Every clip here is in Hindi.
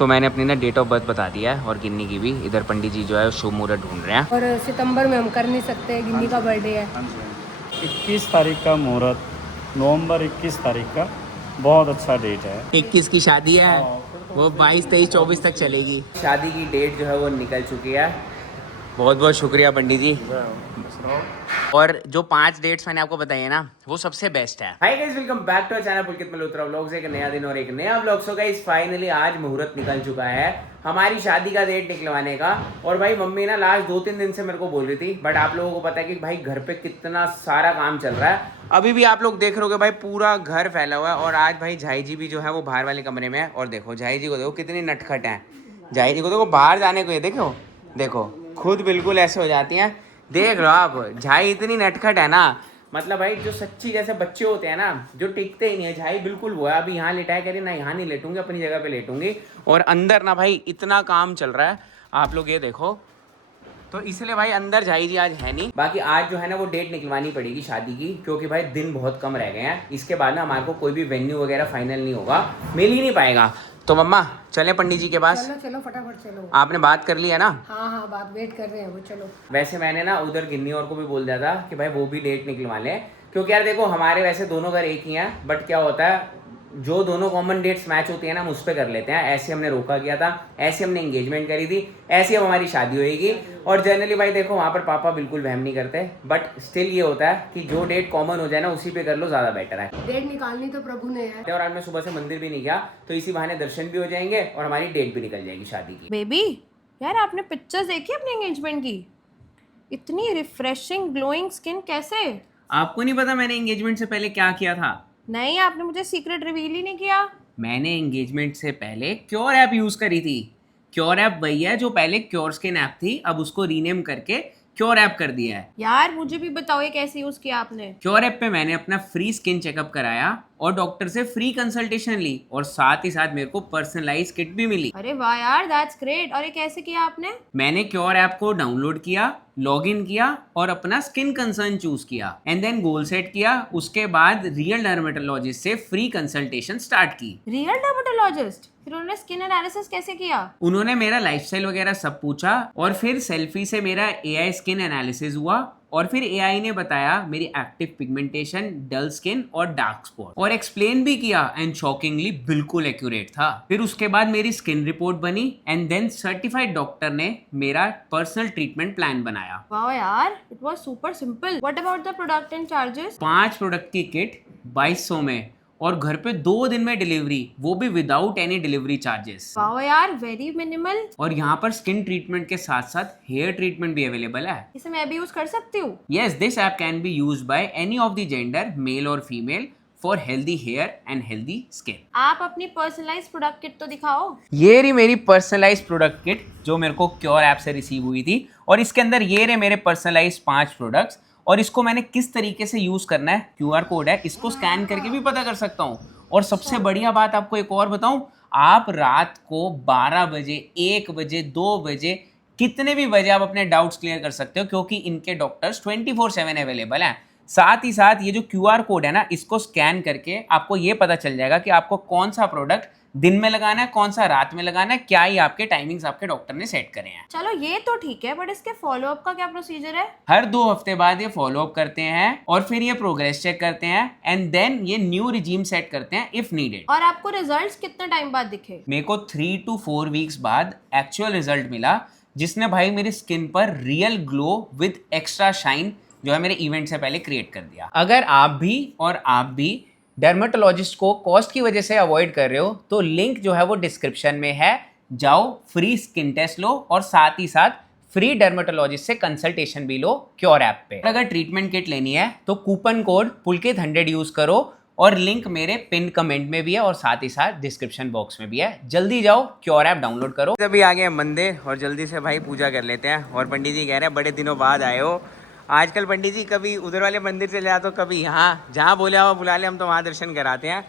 तो मैंने अपनी ना डेट ऑफ बर्थ बता दिया है और गिन्नी की भी। इधर पंडित जी जो है शुभ मुहूर्त ढूंढ रहे हैं। और सितंबर में हम कर नहीं सकते, गिन्नी का बर्थडे है। 21 तारीख का मुहूर्त, नवंबर 21 तारीख का बहुत अच्छा डेट है। 21 की शादी है, वो 22, 23, 24 तक चलेगी। शादी की डेट जो है वो निकल चुकी है। बहुत बहुत शुक्रिया पंडित जी। और जो 5 डेट्स मैंने आपको बताई है ना, वो सबसे बेस्ट है। Hi guys, welcome back to our channel Pulkit Malhotra vlogs. एक नया दिन और एक नया व्लॉग। सो गाइस फाइनली आज मुहूर्त निकल चुका है हमारी शादी का डेट निकलवाने का। और भाई मम्मी ना लास्ट 2-3 दिन से मेरे को बोल रही थी, बट आप लोगों को पता है कि भाई घर पे कितना सारा काम चल रहा है। अभी भी आप लोग देख रहे हो भाई पूरा घर फैला हुआ है। और आज भाई झाई जी भी जो है वो बाहर वाले कमरे में है। और देखो झाई जी को देखो कितनी नटखट है। झाई जी को देखो बाहर जाने को, ये देखो देखो खुद बिल्कुल ऐसे हो जाती हैं। देख लो आप, झाई इतनी नटखट है ना, मतलब भाई जो सच्ची जैसे बच्चे होते हैं ना, जो टिकते ही नहीं है, झाई बिल्कुल वो है। अभी यहाँ लेटाया, कह रही ना यहाँ नहीं लेटूंगी, अपनी जगह पे लेटूंगी। और अंदर ना भाई इतना काम चल रहा है, आप लोग ये देखो। तो इसलिए भाई अंदर झाई जी आज है नहीं। बाकी आज जो है ना वो डेट निकलवानी पड़ेगी शादी की, क्योंकि भाई दिन बहुत कम रह गए हैं। इसके बाद ना हमारे को कोई भी वेन्यू वगैरह फाइनल नहीं होगा, मिल ही नहीं पाएगा। तो मम्मा चले पंडित जी के पास। चलो चलो फटाफट चलो। आपने बात कर ली है ना? हाँ हाँ, बात वेट कर रहे हैं वो, चलो। वैसे मैंने ना उधर गिन्नी और को भी बोल दिया था कि भाई वो भी डेट निकलवा लें, क्योंकि यार देखो हमारे वैसे दोनों घर एक ही हैं, बट क्या होता है जो दोनों कॉमन डेट्स मैच होती है ना हम उस पर कर लेते हैं। ऐसे हमने रोका किया था, ऐसे हमने एंगेजमेंट करी थी, ऐसी अब हमारी शादी होएगी। और जनरली भाई देखो वहाँ पर पापा बिल्कुल वहम नहीं करते, बट स्टिल ये होता है कि जो डेट कॉमन हो जाए ना उसी पे कर लो, ज़्यादा बेटर है। डेट निकालनी तो प्रभु ने है। और आज मैं सुबह से मंदिर भी नहीं गया, तो इसी बहाने दर्शन भी हो जाएंगे और हमारी डेट भी निकल जाएगी शादी की। बेबी यार, आपने पिक्चर्स देखी अपनी एंगेजमेंट की? इतनी रिफ्रेशिंग ग्लोइंग स्किन कैसे? आपको नहीं पता मैंने एंगेजमेंट से पहले क्या किया था? नहीं, आपने मुझे सीक्रेट रिवील ही नहीं किया। मैंने एंगेजमेंट से पहले क्योर ऐप यूज़ करी थी। क्योर ऐप वही है जो पहले क्योर स्किन ऐप थी, अब उसको रीनेम करके क्योर ऐप कर दिया है। यार मुझे भी बताओ ये कैसे यूज किया आपने? क्योर ऐप पे मैंने अपना फ्री स्किन चेकअप कराया और डॉक्टर से फ्री कंसल्टेशन ली, और साथ ही साथ मेरे को पर्सनलाइज किट भी मिली। अरे वाह यार, दैट्स ग्रेट। और ये कैसे किया आपने? मैंने क्योर ऐप को डाउनलोड किया, लॉग इन किया और अपना स्किन कंसर्न चूज किया, एंड देन गोल सेट किया। उसके बाद रियल डर्मेटोलॉजिस्ट से फ्री कंसल्टेशन स्टार्ट की। Real dermatologist? फिर उन्होंने स्किन एनालिसिस कैसे किया? उन्होंने मेरा लाइफस्टाइल वगैरह सब पूछा, और फिर सेल्फी से मेरा एआई स्किन एनालिसिस हुआ, और फिर एआई ने बताया मेरी एक्टिव पिगमेंटेशन, डल स्किन और डार्क स्पॉट, और एक्सप्लेन भी किया, एंड शॉकिंगली बिल्कुल एक्यूरेट था। फिर उसके बाद मेरी स्किन रिपोर्ट बनी, एंड देन सर्टिफाइड डॉक्टर ने मेरा पर्सनल ट्रीटमेंट प्लान बनाया। वाह यार, it was super simple. What about the product and charges? 5 product की किट 2200 में, और घर पे 2 दिन में डिलीवरी, वो भी विदाउट एनी डिलीवरी चार्जेस। वाह यार, वेरी मिनिमल। और यहाँ पर स्किन ट्रीटमेंट के साथ साथ हेयर ट्रीटमेंट भी अवेलेबल है। इसे मैं भी यूज कर सकती हूँ? Yes, this app can be used by any of the gender, male or female, for healthy hair and healthy skin. आप अपनी पर्सनलाइज प्रोडक्ट किट तो दिखाओ। ये रही मेरी पर्सनलाइज प्रोडक्ट किट जो मेरे को क्योर ऐप से रिसीव हुई थी, और इसके अंदर ये रहे मेरे पर्सनलाइज 5 प्रोडक्ट्स। और इसको मैंने किस तरीके से यूज करना है, क्यूआर कोड है, इसको स्कैन करके भी पता कर सकता हूँ। और सबसे बढ़िया बात आपको एक और बताऊं, आप रात को 12 बजे, 1 बजे, 2 बजे, कितने भी बजे आप अपने डाउट्स क्लियर कर सकते हो, क्योंकि इनके डॉक्टर्स 24/7 अवेलेबल हैं। साथ ही साथ ये जो क्यूआर कोड है ना, इसको स्कैन करके आपको ये पता चल जाएगा कि आपको कौन सा प्रोडक्ट दिन में लगाना है, कौन सा रात में लगाना है, क्या ही आपके टाइमिंग्स आपके डॉक्टर ने सेट करे हैं। चलो ये तो ठीक है, बट इसके फॉलोअप का क्या प्रोसीजर है? हर 2 हफ्ते बाद ये फॉलोअप करते हैं, और फिर ये प्रोग्रेस चेक करते हैं, एंड देन ये न्यू रिजीम सेट करते हैं इफ नीडेड। और आपको रिजल्ट्स कितने टाइम बाद दिखे? मेरे को 3 to 4 वीक्स बाद एक्चुअल रिजल्ट मिला, जिसने भाई मेरी स्किन पर real glow with extra shine जो है मेरे इवेंट से पहले क्रिएट कर दिया। अगर आप भी डर्मेटोलॉजिस्ट को कॉस्ट की वजह से अवॉइड कर रहे हो, तो लिंक जो है वो डिस्क्रिप्शन में है, जाओ फ्री स्किन टेस्ट लो, और साथ ही साथ फ्री डर्मेटोलॉजिस्ट से कंसल्टेशन भी लो क्योर ऐप पे। अगर ट्रीटमेंट किट लेनी है तो कूपन कोड पुलकित 100 यूज करो, और लिंक मेरे पिन कमेंट में भी है और साथ ही साथ डिस्क्रिप्शन बॉक्स में भी है। जल्दी जाओ क्योर ऐप डाउनलोड करो। अभी आ गए मंदिर और जल्दी से भाई पूजा कर लेते हैं। और पंडित जी कह रहे हैं बड़े दिनों बाद आए हो। आजकल पंडित जी कभी उधर वाले मंदिर चले जाओ तो कभी यहाँ, जहाँ बोले आओ बुला ले, हम तो वहाँ दर्शन कराते हैं।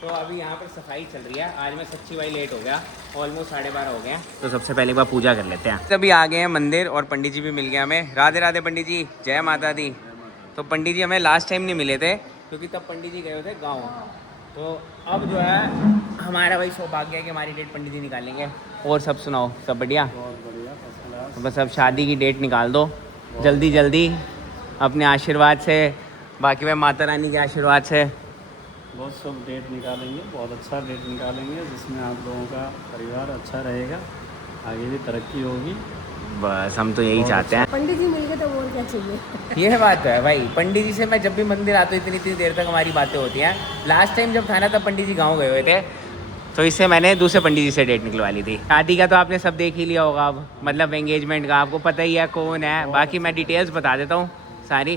तो अभी यहाँ पर सफाई चल रही है। आज मैं सच्ची भाई लेट हो गया, ऑलमोस्ट 12:30 हो गए हैं। तो सबसे पहले एक बार पूजा कर लेते हैं। अभी आ गए हैं मंदिर और पंडित जी भी मिल गए हमें। राधे राधे पंडित जी, जय माता दी। तो पंडित जी हमें लास्ट टाइम नहीं मिले थे, क्योंकि तब पंडित जी गए थे गाँव। तो अब जो है हमारा भाई सौभाग्य है कि हमारी डेट पंडित जी निकालेंगे। और सब सुनाओ, सब बढ़िया? बहुत बढ़िया, फर्स्ट क्लास। तो बस अब शादी की डेट निकाल दो जल्दी जल्दी अपने आशीर्वाद से, बाकी भाई माता रानी के आशीर्वाद से। बहुत शुभ डेट निकालेंगे, बहुत अच्छा डेट निकालेंगे जिसमें आप लोगों का परिवार अच्छा रहेगा, आगे भी तरक्की होगी। बस हम तो यही चाहते हैं। पंडित जी मिल गए तो और क्या चाहिए। ये बात तो है भाई, पंडित जी से मैं जब भी मंदिर आता हूँ इतनी इतनी देर तक हमारी बातें होती हैं। लास्ट टाइम जब था ना तब पंडित जी गाँव गए हुए थे, तो इससे मैंने दूसरे पंडित जी से डेट निकलवा ली थी। शादी का तो आपने सब देख ही लिया होगा, अब मतलब एंगेजमेंट का आपको पता ही है कौन है। बाकी मैं डिटेल्स बता देता हूँ सारी।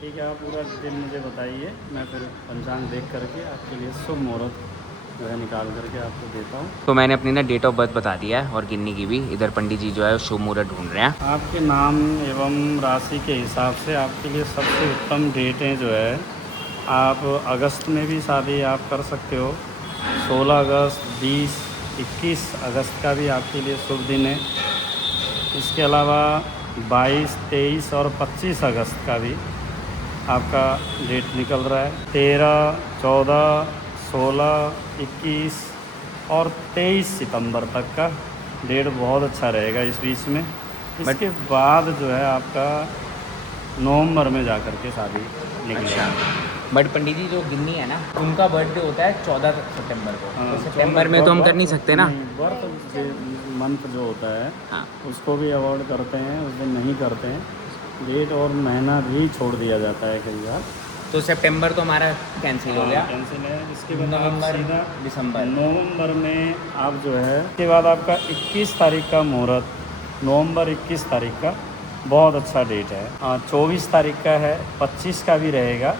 ठीक है, आप पूरा डिटेल मुझे बताइए, मैं फिर पंचांग देख करके आपके लिए शुभ मुहूर्त जो है निकाल करके आपको देता हूँ। तो मैंने अपनी ना डेट ऑफ बर्थ बता दिया है और गिन्नी की भी। इधर पंडित जी जो है शुभ मुहूर्त ढूंढ रहे हैं। आपके नाम एवं राशि के हिसाब से आपके लिए सबसे उत्तम डेटें जो है, आप अगस्त में भी शादी आप कर सकते हो। 16 अगस्त, 20, 21 अगस्त का भी आपके लिए शुभ दिन है। इसके अलावा 22, 23 और 25 अगस्त का भी आपका डेट निकल रहा है। 13, 14, 16, 21 और 23 सितंबर तक का डेट बहुत अच्छा रहेगा इस बीच में। इसके बाद जो है आपका नवंबर में जा कर के शादी निकलेगा। बट पंडित जी जो गिन्नी है ना, उनका बर्थडे होता है 14 सितंबर को। हाँ, तो सितंबर में तो हम कर नहीं सकते ना। बर्थ मंथ जो होता है हाँ। उसको भी अवॉइड करते हैं, उस दिन नहीं करते हैं। डेट और महीना भी छोड़ दिया जाता है कई बार। तो सितंबर तो हमारा कैंसिल हो गया। कैंसिल है। इसके बाद आप नवंबर, सीधा दिसंबर। नवंबर में आप जो है, इसके बाद आपका 21 तारीख का मुहूर्त, नवंबर 21 तारीख का बहुत अच्छा डेट है। 24 तारीख का है, 25 का भी रहेगा।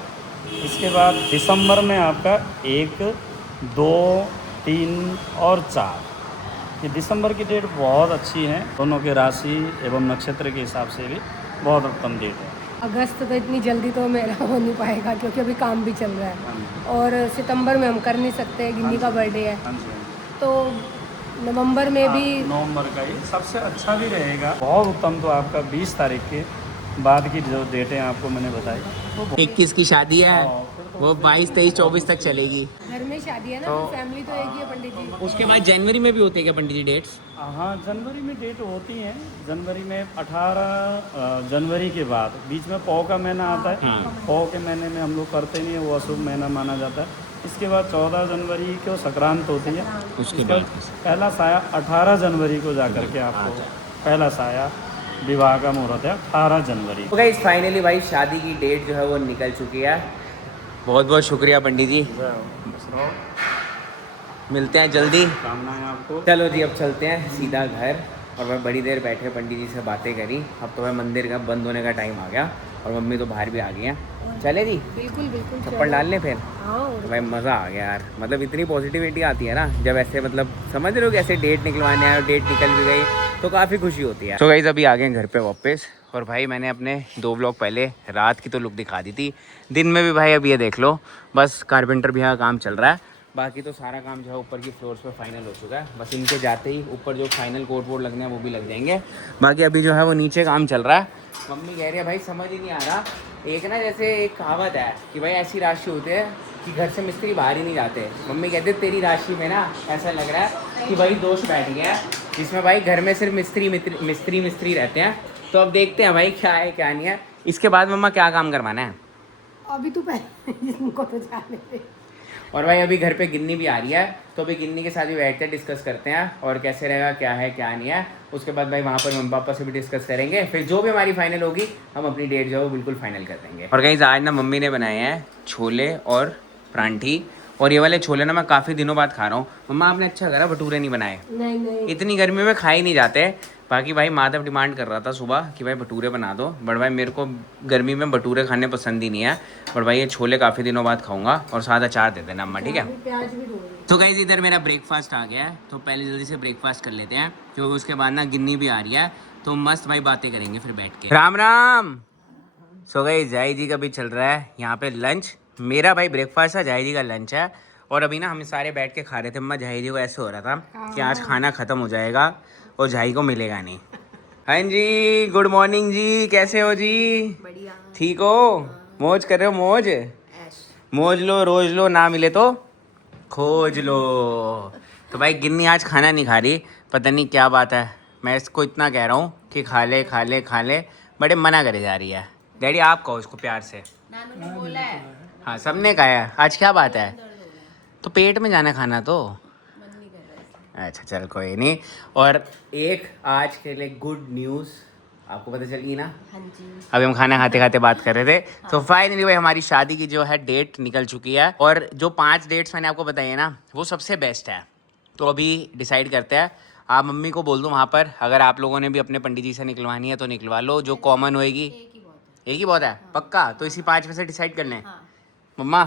इसके बाद दिसंबर में आपका 1, 2, 3 और 4, ये दिसंबर की डेट बहुत अच्छी है। दोनों के राशि एवं नक्षत्र के हिसाब से भी बहुत उत्तम डेट है। अगस्त तो इतनी जल्दी तो मेरा हो नहीं पाएगा क्योंकि अभी काम भी चल रहा है। और सितंबर में हम कर नहीं सकते, गिन्नी का बर्थडे है। हाँ जी, हाँ जी। तो नवंबर में भी नवंबर का ही सबसे अच्छा भी रहेगा। बहुत उत्तम तो आपका 20 तारीख के बाद की जो डेटें आपको मैंने बताई, वो 21 की शादी है, वो 22, 23, 24 तक चलेगी। घर में शादी है ना, तो फैमिली तो एक ही है पंडित जी। उसके बाद जनवरी में भी होते हैं क्या पंडित जी डेट्स? हाँ, जनवरी में डेट होती हैं। जनवरी में 18 जनवरी के बाद बीच में पौ का महीना आता है। पौ के महीने में हम लोग करते नहीं है, वो अशुभ महीना माना जाता है। इसके बाद 14 जनवरी को संक्रांत होती है। उसके बाद पहला साया 18 जनवरी को जा करके आपको पहला साया विवाह का मुहूर्त है 18 जनवरी। तो गाइस फाइनली भाई शादी की डेट जो है वो निकल चुकी है। बहुत बहुत शुक्रिया पंडित जी, मिलते हैं जल्दी। कामनाएं आपको। चलो जी अब चलते हैं सीधा घर। और मैं बड़ी देर बैठे पंडित जी से बातें करी। अब तो मैं मंदिर का बंद होने का टाइम आ गया और मम्मी तो बाहर भी आ गई हैं। चले जी, बिल्कुल बिल्कुल चप्पल डाल लें फिर। हाँ, और भाई मज़ा आ गया यार, मतलब इतनी पॉजिटिविटी आती है ना जब ऐसे, मतलब समझ रहे हो कि ऐसे डेट निकलवाने आए और डेट निकल भी गई तो काफ़ी खुशी होती है। तो गाइस अभी आ गए घर पे वापस। और भाई मैंने अपने 2 व्लॉग पहले रात की तो लुक दिखा दी थी, दिन में भी भाई अब ये देख लो, बस कारपेंटर भी यहाँ काम चल रहा है। बाकी तो सारा काम जो है ऊपर की फ्लोर्स पे फाइनल हो चुका है। बस इनके जाते ही ऊपर जो फाइनल कोट वोट लगने हैं वो भी लग जाएंगे। बाकी अभी जो है वो नीचे काम चल रहा है। मम्मी कह रही है भाई समझ ही नहीं आ रहा, एक ना जैसे एक कहावत है कि भाई ऐसी राशि होती है कि घर से मिस्त्री बाहर ही नहीं जाते। मम्मी कहते तेरी राशि में ना ऐसा लग रहा है कि भाई दोष बैठ गया है, जिसमें भाई घर में सिर्फ मिस्त्री रहते हैं। तो अब देखते हैं भाई क्या है क्या नहीं है। इसके बाद मम्मा क्या काम करवाना है? अभी तो पहले इनको तो जाने दे। और भाई अभी घर पे गिन्नी भी आ रही है, तो अभी गिन्नी के साथ भी बैठते हैं, डिस्कस करते हैं और कैसे रहेगा, क्या है क्या नहीं है। उसके बाद भाई वहाँ पर मम्मी पापा से भी डिस्कस करेंगे। फिर जो भी हमारी फाइनल होगी हम अपनी डेट जो है वो बिल्कुल फाइनल कर देंगे। और गाइस आज ना मम्मी ने बनाए हैं छोले और परांठी। और ये वाले छोले ना मैं काफ़ी दिनों बाद खा रहा हूँ। मम्मा आपने अच्छा करा भटूरे नहीं बनाए, नहीं नहीं, इतनी गर्मी में खा ही नहीं जाते। बाकी भाई माधव डिमांड कर रहा था सुबह कि भाई भटूरे बना दो, बट भाई मेरे को गर्मी में भटूरे खाने पसंद ही नहीं है। बट भाई ये छोले काफ़ी दिनों बाद खाऊंगा और साथ अचार दे देना अम्मा, ठीक है? प्याज भी धो रही। तो गाइस इधर मेरा ब्रेकफास्ट आ गया है, तो पहले जल्दी से ब्रेकफास्ट कर लेते हैं क्योंकि उसके बाद ना गिन्नी भी आ रही है, तो मस्त भाई बातें करेंगे फिर बैठ के। राम राम। सो गाइस जय जी का भी चल रहा है यहाँ पे लंच। मेरा भाई ब्रेकफास्ट है, जय जी का लंच है। और अभी ना हम सारे बैठ के खा रहे थे। अम्मा जय जी को ऐसे हो रहा था कि आज खाना ख़त्म हो जाएगा और जय को मिलेगा नहीं। हाँ जी, गुड मॉर्निंग जी, कैसे हो जी? बढ़िया। ठीक हो? मौज कर रहे हो? मौज मौज लो रोज लो, ना मिले तो खोज लो। तो भाई गिन्नी आज खाना नहीं खा रही, पता नहीं क्या बात है। मैं इसको इतना कह रहा हूँ कि खा ले खा ले खा ले, बड़े मना करे जा रही है। डैडी आप कहो इसको प्यार से। नानू ने बोला है हाँ सबने कहा है, आज क्या बात है? तो पेट में जाना खाना तो। मन नहीं कर रहा है। अच्छा चल कोई नहीं। और एक आज के लिए गुड न्यूज़ आपको पता चली ना, हाँ जी। अभी हम खाना खाते खाते बात कर रहे थे। तो फाइनली भाई हमारी शादी की जो है डेट निकल चुकी है, और जो 5 डेट्स मैंने आपको बताई है ना, वो सबसे बेस्ट है। तो अभी डिसाइड करते हैं। आप मम्मी को बोल दो वहाँ पर, अगर आप लोगों ने भी अपने पंडित जी से निकलवानी है तो निकलवा लो, जो कॉमन होएगी। एक ही बहुत है। एक ही बहुत है पक्का? तो इसी 5 में से डिसाइड कर लें। हाँ। मम्मा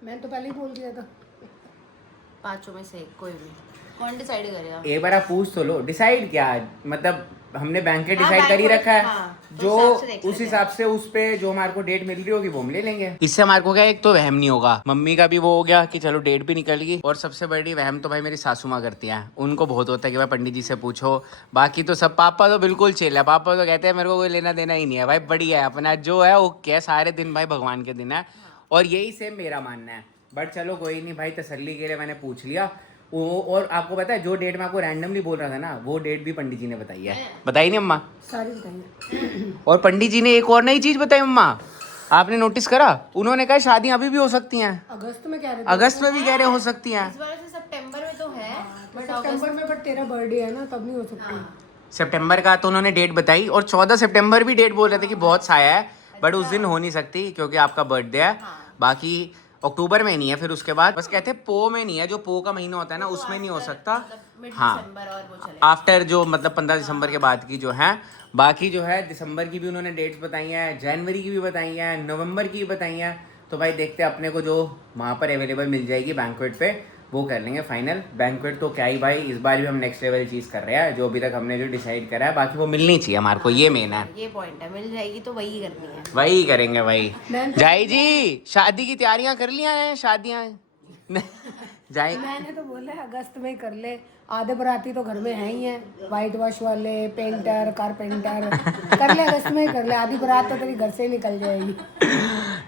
मैं तो पहले ही बोल दिया था। 5 में से एक कोई भी। कौन डिसाइड करेगा? एक बार आप पूछ तो लो। डिसाइड क्या, मतलब हमने बैंकेट हाँ, डिसाइड कर ही banquet, रखा है। हाँ, तो जो हिसाब से देख उस लेते हैं। हिसाब से उस पे जो हमारे को डेट मिल रही होगी वो हम ले लेंगे। इससे हमारे को क्या, एक तो वहम नहीं होगा, मम्मी का भी वो हो गया कि चलो डेट भी निकल गई। और सबसे बड़ी वहम तो भाई मेरी सासू माँ करती हैं, उनको बहुत होता है कि भाई पंडित जी से पूछो। बाकी तो सब, पापा तो बिल्कुल चिल है, पापा तो कहते हैं मेरे को कोई लेना देना ही नहीं है भाई, बढ़िया है अपना जो है वो क्या, सारे दिन भाई भगवान के दिन है। और यही सेम मेरा मानना है। बट चलो कोई नहीं भाई, तसल्ली के लिए मैंने पूछ लिया वो। और आपको पता है जो डेट मैं आपको रैंडमली बोल रहा था ना, वो डेट भी पंडित जी ने बताई है। बताई नहीं अम्मा? सारी बताइए। और पंडित जी ने एक और नई चीज बताई अम्मा, आपने नोटिस करा? उन्होंने कहा शादियां अभी भी हो सकती हैं। अगस्त में कह रहे थे। अगस्त में भी कह रहे हो सकती हैं। इस बार से सितंबर में तो है, बट सितंबर में, बट तेरा बर्थडे है ना, तब नहीं हो सकती। सितंबर का तो उन्होंने डेट बताई, और 14 सितंबर भी डेट बोल रहे थे कि बहुत छाया है, बट उस दिन हो नहीं सकती क्योंकि आपका बर्थडे है। बाकी अक्टूबर में नहीं है, फिर उसके बाद बस कहते हैं पो में नहीं है, जो पो का महीना होता है ना उसमें नहीं हो सकता। मिड हाँ दिसंबर और वो चले। आफ्टर जो मतलब 15 दिसंबर के बाद की जो है। बाकी जो है दिसंबर की भी उन्होंने डेट्स बताई हैं, जनवरी की भी बताई हैं, नवंबर की भी बताई हैं। तो भाई देखते हैं अपने को जो वहाँ पर अवेलेबल मिल जाएगी बैंक्वेट पे, वो कर लेंगे फाइनल। बैंक्वेट तो क्या ही भाई, इस बार भी हम नेक्स्ट लेवल चीज़ कर रहे हैं, जो अभी तक हमने जो डिसाइड करा है। बाकी वो मिलनी चाहिए हमारे को, ये मेन है। ये पॉइंट है, मिल जाएगी तो वही करनी है। वही करेंगे भाई। जाई जी शादी की तैयारियां कर लिया है? शादियां जाए मैंने तो बोला अगस्त में ही कर ले, आधे बराती तो घर में है ही हैं, वाइट वॉश वाले, पेंटर, कारपेंटर, कर ले अगस्त में ही कर ले, आधी बरात तो तेरी घर से ही निकल जाएगी।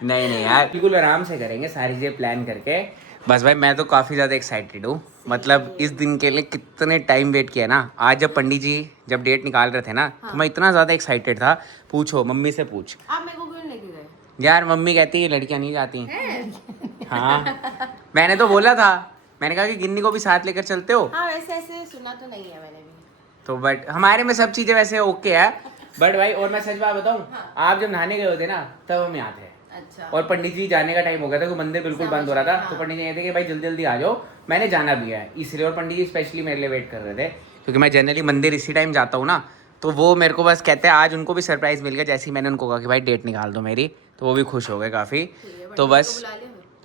नहीं नहीं यार, बिल्कुल आराम से करेंगे सारी चीज़ें प्लान करके। बस भाई मैं तो काफ़ी ज़्यादा एक्साइटेड हूँ, मतलब इस दिन के लिए कितने टाइम वेट किया ना। आज जब पंडित जी जब डेट निकाल रहे थे ना, तो मैं इतना ज़्यादा एक्साइटेड था, पूछो मम्मी से पूछ। आप मेरे को क्यों लेके गए? यार मम्मी कहती है लड़कियाँ नहीं जाती। हाँ मैंने तो बोला था, मैंने कहा कि गिन्नी को भी साथ लेकर चलते हो। हाँ वैसे ऐसे सुना तो नहीं है मैंने भी। तो बट हमारे में सब चीज़ें वैसे ओके है। बट भाई और मैं सच बात बताऊँ, आप जब नहाने गए होते ना तब हम यहाँ थे। अच्छा। और पंडित जी जाने का टाइम हो गया था, क्योंकि मंदिर बिल्कुल बंद हो रहा था। तो पंडित जी कहते कि भाई जल्दी जल्दी आ जाओ, मैंने जाना भी है इसलिए। और पंडित जी स्पेशली मेरे लिए वेट कर रहे थे, क्योंकि मैं जनरली मंदिर इसी टाइम जाता हूँ ना। तो वो मेरे को बस कहते हैं, आज उनको भी सरप्राइज़ मिल गया जैसे ही मैंने उनको कहा कि भाई डेट निकाल दो मेरी, तो वो भी खुश हो गए काफ़ी। तो बस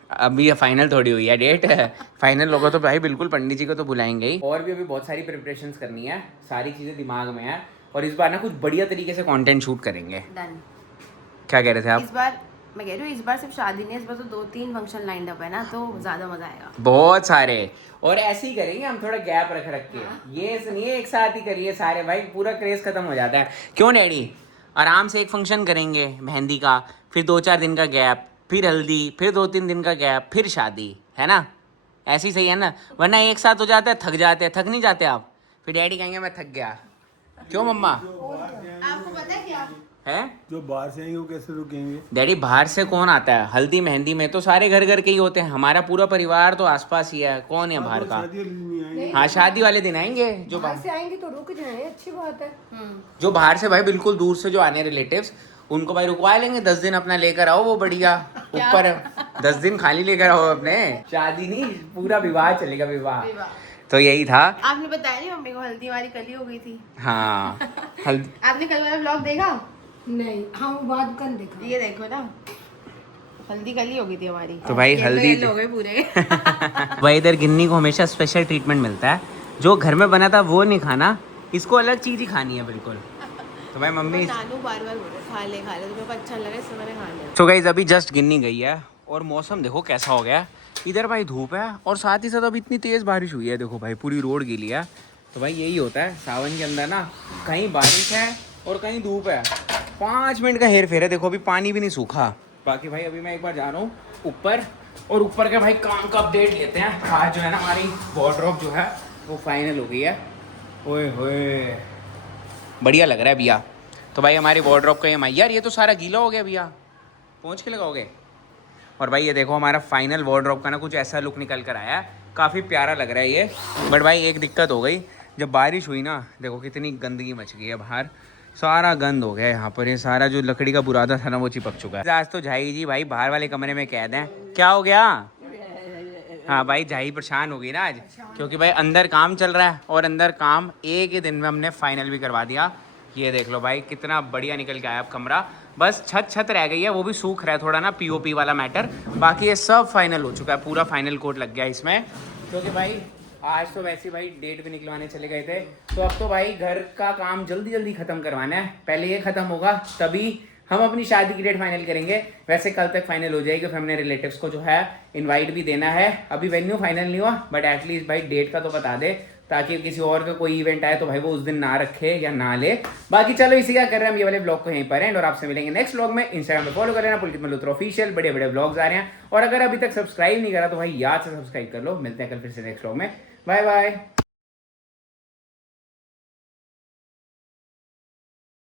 अभी ये फाइनल थोड़ी हुई है डेट, फाइनल होगा तो भाई बिल्कुल पंडित जी को तो बुलाएंगे ही। और भी अभी बहुत सारी प्रिपरेशंस करनी है, सारी चीज़ें दिमाग में है। और इस बार ना कुछ बढ़िया तरीके से कंटेंट शूट करेंगे। डन। क्या कह रहे थे आप? इस बार मैं कह रही हूँ, इस बार सिर्फ शादी नहीं है, इस बार तो 2-3 फंक्शन लाइंड अप है ना, तो ज़्यादा मज़ा आएगा। बहुत सारे। और ऐसे ही करेंगे हम, थोड़ा गैप रख के। ये सुनिए एक साथ ही करिए सारे भाई, पूरा क्रेज खत्म हो जाता है। क्यों डैडी? आराम से एक फंक्शन करेंगे मेहंदी का, फिर 2-4 दिन का गैप, फिर हल्दी, फिर 2-3 दिन का गैप, फिर शादी, है ना? ऐसे ही सही है ना? वरना एक साथ हो जाता है, थक जाते हैं। थक नहीं जाते आप? फिर डैडी कहेंगे मैं थक गया। क्यों मम्मा? आपको पता है क्या है? जो बाहर से आएंगे वो कैसे रुकेंगे? डैडी बाहर से कौन आता है? हल्दी मेहंदी में तो सारे घर घर के ही होते हैं, हमारा पूरा परिवार तो आसपास ही है, कौन है बाहर का? शादी वाले दिन नहीं आएंगे। हाँ शादी वाले दिन आएंगे। जो बाहर से आएंगे तो रुक जाए, अच्छी बात है। जो बाहर से भाई बिल्कुल दूर से जो आने रिलेटिव्स, उनको भाई रुकवा लेंगे। 10 दिन अपना लेकर आओ, वो बढ़िया ऊपर 10 दिन खाली लेकर आओ अपने। शादी नहीं, पूरा विवाह चलेगा, विवाह। तो यही था। आपने बताया नहीं मम्मी को, हल्दी हमारी कल ही हो गई थी। हाँ हल्दी। आपने कल वाला व्लॉग देखा? नहीं, हाँ वो बाद कल देखा। ये देखो ना, हल्दी कल ही हो गई थी हमारी। तो भाई हल्दी हो गए पूरे। भाई इधर गिन्नी को हमेशा स्पेशल ट्रीटमेंट मिलता है, जो घर में बना था वो नहीं खाना, इसको अलग चीज़ ही खानी है बिल्कुल। तो भाई मम्मी नानू बार बार बोल रहे खा ले, तो मेरे को अच्छा लगा इसलिए मैंने खा लिया। तो गाइस अभी जस्ट गिन्नी गई है, और मौसम देखो कैसा हो गया। इधर भाई धूप है, और साथ ही साथ अभी इतनी तेज़ बारिश हुई है, देखो भाई पूरी रोड गीली है। तो भाई यही होता है सावन के अंदर ना, कहीं बारिश है और कहीं धूप है, 5 मिनट का हेर फेर है। देखो अभी पानी भी नहीं सूखा, बाकी भाई अभी मैं एक बार जा रहा हूँ ऊपर, और ऊपर का भाई काम का अपडेट लेते हैं। आज जो है ना हमारी वार्डरोब जो है वो फाइनल हो गई है। ओए होए बढ़िया लग रहा है भैया। तो भाई हमारी वार्डरोब का ये यार ये तो सारा गीला हो गया भैया, पहुँच के लगाओगे। और भाई ये देखो हमारा फाइनल वार्डरोब का ना कुछ ऐसा लुक निकल कर आया है, काफ़ी प्यारा लग रहा है ये। बट भाई एक दिक्कत हो गई, जब बारिश हुई ना देखो कितनी गंदगी मच गई है बाहर, सारा गंद हो गया यहाँ पर। ये सारा जो लकड़ी का बुरादा था ना वो चिपक चुका है। आज तो झाई जी भाई बाहर वाले कमरे में कैद हैं। क्या हो गया? हाँ भाई झाई परेशान हो गई ना आज, क्योंकि भाई अंदर काम चल रहा है, और अंदर काम एक ही दिन में हमने फाइनल भी करवा दिया। ये देख लो भाई कितना बढ़िया निकल के आया अब कमरा। बस छत रह गई है, वो भी सूख रहा है थोड़ा ना, पीओपी वाला मैटर। बाकी ये सब फाइनल हो चुका है, पूरा फाइनल कोट लग गया इसमें। क्योंकि भाई आज तो वैसे भाई डेट भी निकलवाने चले गए थे, तो अब तो भाई घर का काम जल्दी जल्दी ख़त्म करवाना है। पहले ये ख़त्म होगा तभी हम अपनी शादी की डेट फाइनल करेंगे। वैसे कल तक फाइनल हो जाएगी, फिर हमने रिलेटिव्स को जो है इनवाइट भी देना है। अभी वेन्यू फाइनल नहीं हुआ, बट एटलीस्ट भाई डेट का तो बता दे, ताकि किसी और का कोई इवेंट आए तो भाई वो उस दिन ना रखे या ना ले। बाकी चलो इसी का कर रहे हैं हम ये वाले ब्लॉग को यहीं पर एंड, और आपसे मिलेंगे नेक्स्ट ब्लॉग में। इंस्टाग्राम पे फॉलो कर लेना पुलकित मल्होत्रा ऑफिशियल, बड़े बड़े ब्लॉग्स आ रहे हैं। और अगर अभी तक सब्सक्राइब नहीं करा तो भाई याद से सब्सक्राइब कर लो। मिलते हैं कल फिर से नेक्स्ट ब्लॉग में। Bye bye.